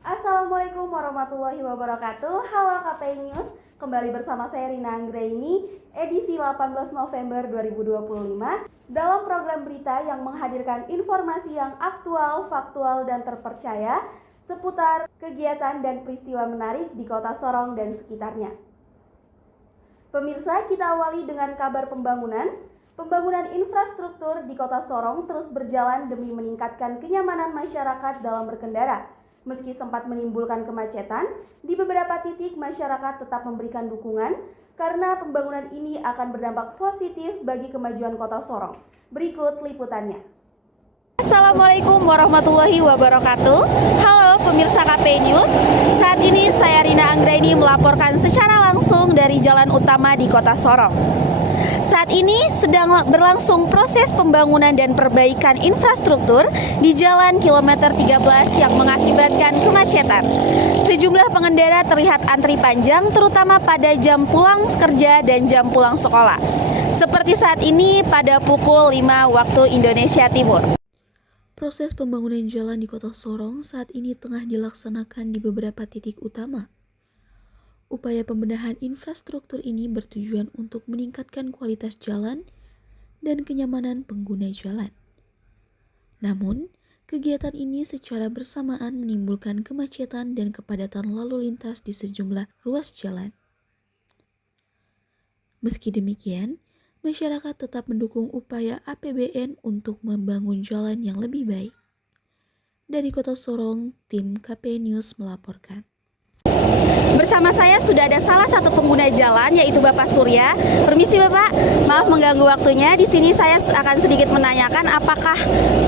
Assalamualaikum warahmatullahi wabarakatuh. Halo KPI News, kembali bersama saya Rina Anggraini, edisi 18 November 2025 dalam program berita yang menghadirkan informasi yang aktual, faktual, dan terpercaya seputar kegiatan dan peristiwa menarik di Kota Sorong dan sekitarnya. Pemirsa, kita awali dengan kabar pembangunan. Pembangunan infrastruktur di Kota Sorong terus berjalan demi meningkatkan kenyamanan masyarakat dalam berkendara. Meski sempat menimbulkan kemacetan, di beberapa titik masyarakat tetap memberikan dukungan karena pembangunan ini akan berdampak positif bagi kemajuan Kota Sorong. Berikut liputannya. Assalamualaikum warahmatullahi wabarakatuh. Halo pemirsa KPI News. Saat ini saya Rina Anggraini melaporkan secara langsung dari jalan utama di Kota Sorong. Saat ini sedang berlangsung proses pembangunan dan perbaikan infrastruktur di Jalan Kilometer 13 yang mengakibatkan kemacetan. Sejumlah pengendara terlihat antri panjang terutama pada jam pulang kerja dan jam pulang sekolah. Seperti saat ini pada pukul 5 waktu Indonesia Timur. Proses pembangunan jalan di Kota Sorong saat ini tengah dilaksanakan di beberapa titik utama. Upaya pembenahan infrastruktur ini bertujuan untuk meningkatkan kualitas jalan dan kenyamanan pengguna jalan. Namun, kegiatan ini secara bersamaan menimbulkan kemacetan dan kepadatan lalu lintas di sejumlah ruas jalan. Meski demikian, masyarakat tetap mendukung upaya APBN untuk membangun jalan yang lebih baik. Dari Kota Sorong, tim KPI News melaporkan. Bersama saya sudah ada salah satu pengguna jalan, yaitu Bapak Surya. Permisi Bapak, maaf mengganggu waktunya. Di sini saya akan sedikit menanyakan apakah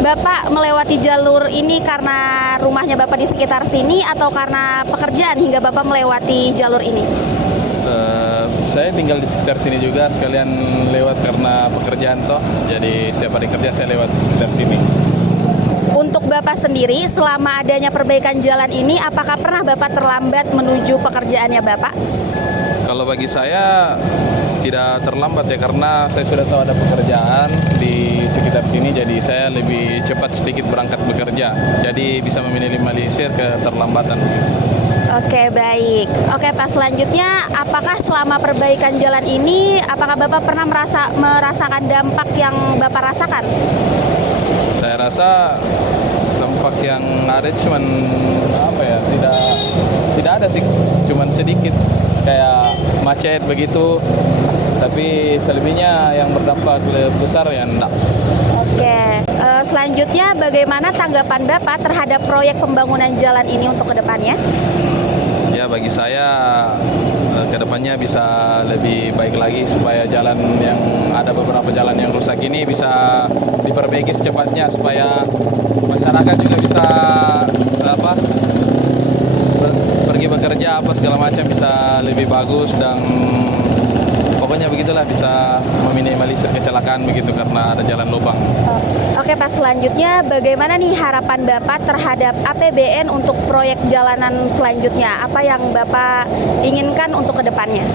Bapak melewati jalur ini karena rumahnya Bapak di sekitar sini atau karena pekerjaan hingga Bapak melewati jalur ini? Saya tinggal di sekitar sini juga, sekalian lewat karena pekerjaan toh. Jadi setiap hari kerja saya lewat di sekitar sini. Untuk Bapak sendiri, selama adanya perbaikan jalan ini, apakah pernah Bapak terlambat menuju pekerjaannya Bapak? Kalau bagi saya tidak terlambat ya, karena saya sudah tahu ada pekerjaan di sekitar sini, jadi saya lebih cepat sedikit berangkat bekerja. Jadi bisa meminimalisir keterlambatan. Oke, baik. Oke, Pak, selanjutnya apakah selama perbaikan jalan ini, apakah Bapak pernah merasakan dampak yang Bapak rasakan? Saya rasa dampak yang ada cuman tidak ada sih, cuman sedikit kayak macet begitu, tapi selebihnya yang berdampak lebih besar ya enggak. Oke, selanjutnya bagaimana tanggapan Bapak terhadap proyek pembangunan jalan ini untuk kedepannya? Ya, bagi saya kedepannya bisa lebih baik lagi supaya jalan yang ada beberapa jalan yang rusak ini bisa diperbaiki secepatnya supaya masyarakat juga bisa pergi bekerja segala macam bisa lebih bagus, dan pokoknya begitulah, bisa meminimalisir kecelakaan begitu karena ada jalan lubang. Oke Pak, selanjutnya bagaimana nih harapan Bapak terhadap APBN untuk proyek jalanan selanjutnya? Apa yang Bapak inginkan untuk kedepannya?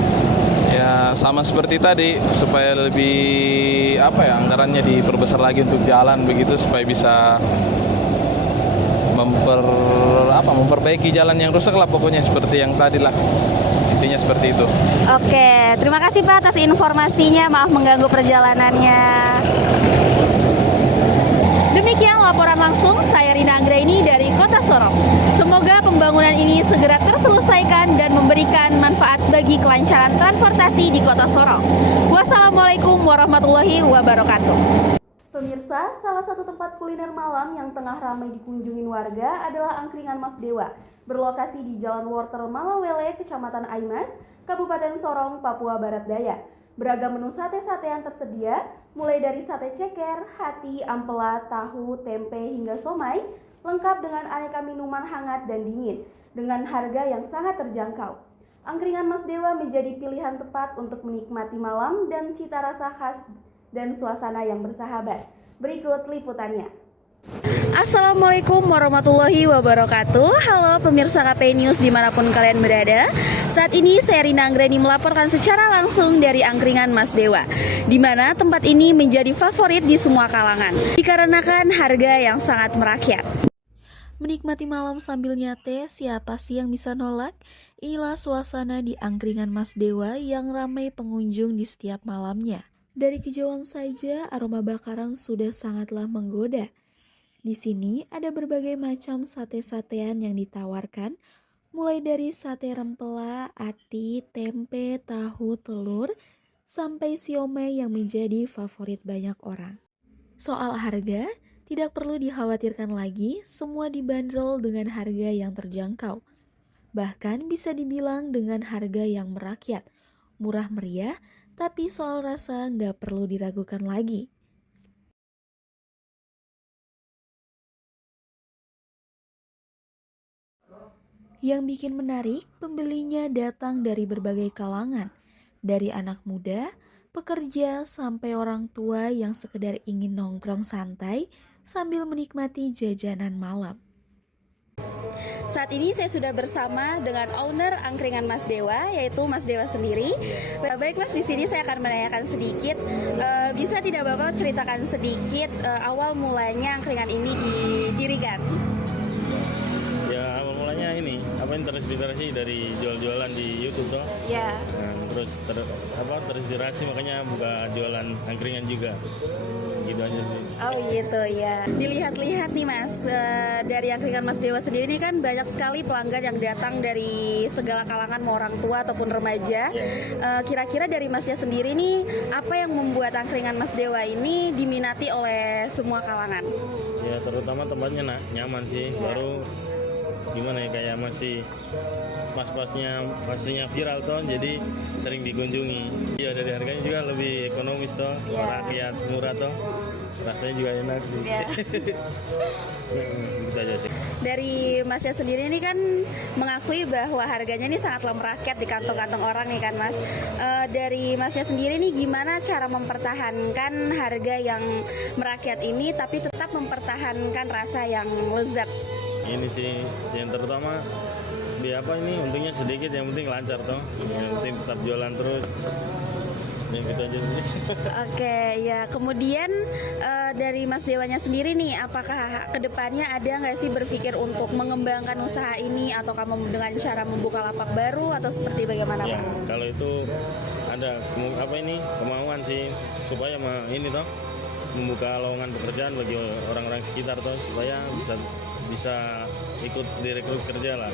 Ya sama seperti tadi, supaya lebih anggarannya diperbesar lagi untuk jalan begitu, supaya bisa memperbaiki jalan yang rusak lah, pokoknya seperti yang tadi lah. Intinya seperti itu. Oke, terima kasih Pak atas informasinya. Maaf mengganggu perjalanannya. Demikian laporan langsung saya Rina Anggraini dari Kota Sorong. Semoga pembangunan ini segera terselesaikan dan memberikan manfaat bagi kelancaran transportasi di Kota Sorong. Wassalamualaikum warahmatullahi wabarakatuh. Pemirsa, salah satu tempat kuliner malam yang tengah ramai dikunjungin warga adalah Angkringan Mas Dewa, berlokasi di Jalan Wortel Malawele, Kecamatan Aimas, Kabupaten Sorong, Papua Barat Daya. Beragam menu sate-satean tersedia, mulai dari sate ceker, hati, ampela, tahu, tempe, hingga somai, lengkap dengan aneka minuman hangat dan dingin, dengan harga yang sangat terjangkau. Angkringan Mas Dewa menjadi pilihan tepat untuk menikmati malam dan cita rasa khas dan suasana yang bersahabat. Berikut liputannya. Assalamualaikum warahmatullahi wabarakatuh. Halo pemirsa KPI News dimanapun kalian berada. Saat ini saya Rina Anggraini melaporkan secara langsung dari Angkringan Mas Dewa, di mana tempat ini menjadi favorit di semua kalangan dikarenakan harga yang sangat merakyat. Menikmati malam sambil nyate, siapa sih yang bisa nolak? Inilah suasana di angkringan Mas Dewa yang ramai pengunjung di setiap malamnya. Dari kejauhan saja, aroma bakaran sudah sangatlah menggoda. Di sini ada berbagai macam sate-satean yang ditawarkan, mulai dari sate rempela, ati, tempe, tahu, telur, sampai siomay yang menjadi favorit banyak orang. Soal harga, tidak perlu dikhawatirkan lagi, semua dibanderol dengan harga yang terjangkau. Bahkan bisa dibilang dengan harga yang merakyat, murah meriah, tapi soal rasa nggak perlu diragukan lagi. Yang bikin menarik, pembelinya datang dari berbagai kalangan, dari anak muda, pekerja, sampai orang tua yang sekedar ingin nongkrong santai sambil menikmati jajanan malam. Saat ini saya sudah bersama dengan owner angkringan Mas Dewa, yaitu Mas Dewa sendiri. Baik Mas, di sini saya akan menanyakan sedikit. Bisa tidak Bapak ceritakan sedikit awal mulanya angkringan ini didirikan? Ya awal mulanya ini terinspirasi dari jual-jualan di YouTube toh. Ya. Nah, terus terinspirasi makanya buka jualan angkringan juga. Gitu aja sih. Oh gitu ya. Dilihat-lihat nih Mas, dari angkringan Mas Dewa sendiri ini kan banyak sekali pelanggan yang datang dari segala kalangan, mau orang tua ataupun remaja. Kira-kira dari Masnya sendiri nih, apa yang membuat angkringan Mas Dewa ini diminati oleh semua kalangan? Ya terutama tempatnya nyaman sih. Baru gimana ya, kayak masih pastinya viral toh, jadi sering dikunjungi. Iya, dari harganya juga lebih ekonomis toh, rakyat murah toh, rasanya juga enak sih. Gitu aja sih. Dari Masnya sendiri ini kan mengakui bahwa harganya ini sangatlah merakyat di kantong-kantong orang nih kan Mas. Dari Masnya sendiri nih gimana cara mempertahankan harga yang merakyat ini tapi tetap mempertahankan rasa yang lezat? Ini sih yang terutama untungnya sedikit, yang penting lancar toh, yang penting tetap jualan terus, yang gitu aja sih. Oke ya, kemudian dari Mas Dewanya sendiri nih, apakah kedepannya ada nggak sih berpikir untuk mengembangkan usaha ini atau kamu dengan cara membuka lapak baru atau seperti bagaimana Ya, Pak? kalau itu ada kemauan sih supaya ini toh membuka lowongan pekerjaan bagi orang-orang sekitar toh, supaya bisa ikut direkrut kerja lah,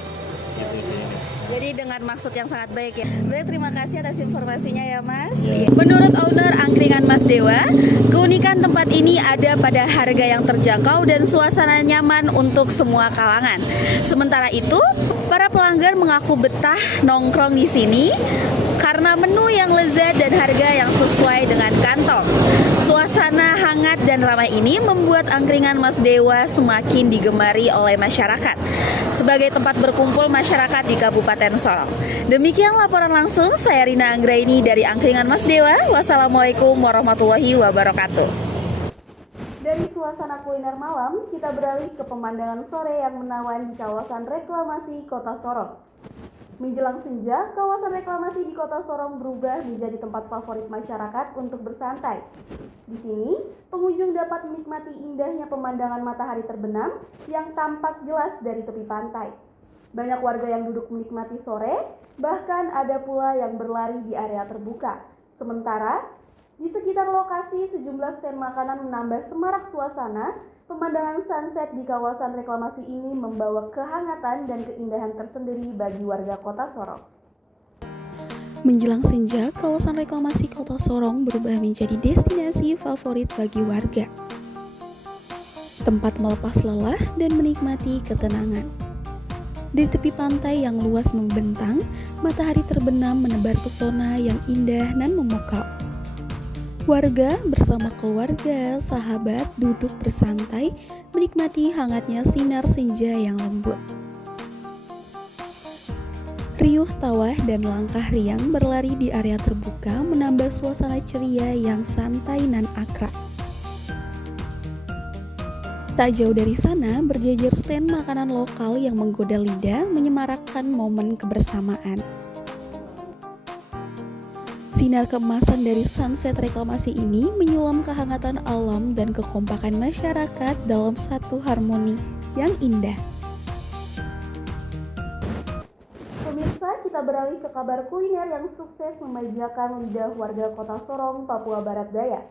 gitu sih. Jadi dengan maksud yang sangat baik ya. Baik, terima kasih atas informasinya ya Mas. Ya. Menurut owner angkringan Mas Dewa, keunikan tempat ini ada pada harga yang terjangkau dan suasana nyaman untuk semua kalangan. Sementara itu, para pelanggan mengaku betah nongkrong di sini karena menu yang lezat dan harga yang sesuai dengan kantong. Suasana hangat dan ramai ini membuat angkringan Mas Dewa semakin digemari oleh masyarakat sebagai tempat berkumpul masyarakat di Kabupaten Sorong. Demikian laporan langsung saya Rina Anggraini dari angkringan Mas Dewa. Wassalamualaikum warahmatullahi wabarakatuh. Dari suasana kuliner malam, kita beralih ke pemandangan sore yang menawan di kawasan reklamasi Kota Sorong. Menjelang senja, kawasan reklamasi di Kota Sorong berubah menjadi tempat favorit masyarakat untuk bersantai. Di sini, pengunjung dapat menikmati indahnya pemandangan matahari terbenam yang tampak jelas dari tepi pantai. Banyak warga yang duduk menikmati sore, bahkan ada pula yang berlari di area terbuka. Sementara, di sekitar lokasi sejumlah stand makanan menambah semarak suasana. Pemandangan sunset di kawasan reklamasi ini membawa kehangatan dan keindahan tersendiri bagi warga Kota Sorong. Menjelang senja, kawasan reklamasi Kota Sorong berubah menjadi destinasi favorit bagi warga. Tempat melepas lelah dan menikmati ketenangan. Di tepi pantai yang luas membentang, matahari terbenam menebar pesona yang indah dan memukau. Warga bersama keluarga, sahabat duduk bersantai, menikmati hangatnya sinar senja yang lembut. Riuh tawa dan langkah riang berlari di area terbuka menambah suasana ceria yang santai dan akrab. Tak jauh dari sana berjejer stand makanan lokal yang menggoda lidah menyemarakkan momen kebersamaan. Sinar keemasan dari sunset reklamasi ini menyulam kehangatan alam dan kekompakan masyarakat dalam satu harmoni yang indah. kita beralih ke kabar kuliner yang sukses memanjakan lidah warga Kota Sorong, Papua Barat Daya.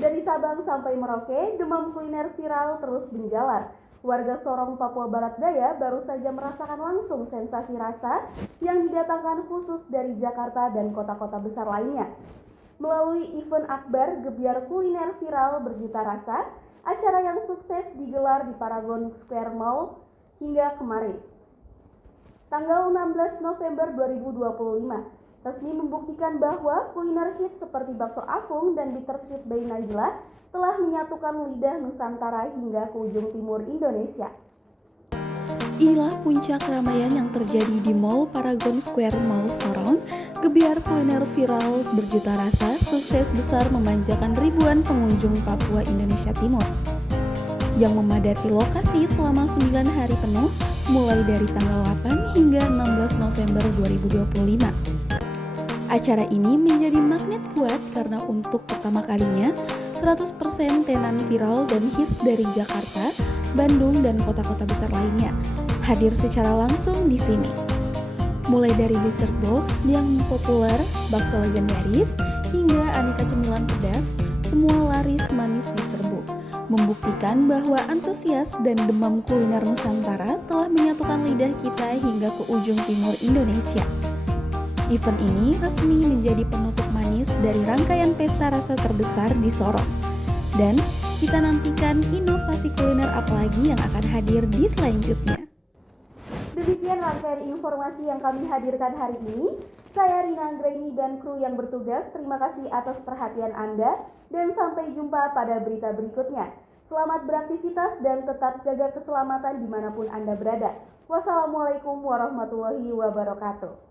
Dari Sabang sampai Merauke, demam kuliner viral terus menjalar. Warga Sorong, Papua Barat Daya baru saja merasakan langsung sensasi rasa yang didatangkan khusus dari Jakarta dan kota-kota besar lainnya. Melalui event akbar Gebyar Kuliner Viral Berjuta Rasa, acara yang sukses digelar di Paragon Square Mall hingga kemarin. Tanggal 16 November 2025, resmi membuktikan bahwa kuliner hits seperti bakso apung dan bittersweet by Najla telah menyatukan lidah Nusantara hingga ke ujung timur Indonesia. Inilah puncak keramaian yang terjadi di Mall Paragon Square Mall Sorong. Gebyar kuliner viral berjuta rasa sukses besar memanjakan ribuan pengunjung Papua Indonesia Timur yang memadati lokasi selama 9 hari penuh mulai dari tanggal 8 hingga 16 November 2025. Acara ini menjadi magnet kuat karena untuk pertama kalinya 100% tenan viral dan hits dari Jakarta, Bandung, dan kota-kota besar lainnya hadir secara langsung di sini. Mulai dari dessert box yang populer, bakso legendaris, hingga aneka cemilan pedas, semua laris manis diserbu, membuktikan bahwa antusias dan demam kuliner Nusantara telah menyatukan lidah kita hingga ke ujung timur Indonesia. Event ini resmi menjadi penutup manis dari rangkaian pesta rasa terbesar di Sorong. Dan kita nantikan inovasi kuliner apalagi yang akan hadir di selanjutnya. Demikian rangkaian informasi yang kami hadirkan hari ini. Saya Rina Anggraini dan kru yang bertugas, terima kasih atas perhatian Anda dan sampai jumpa pada berita berikutnya. Selamat beraktivitas dan tetap jaga keselamatan dimanapun Anda berada. Wassalamualaikum warahmatullahi wabarakatuh.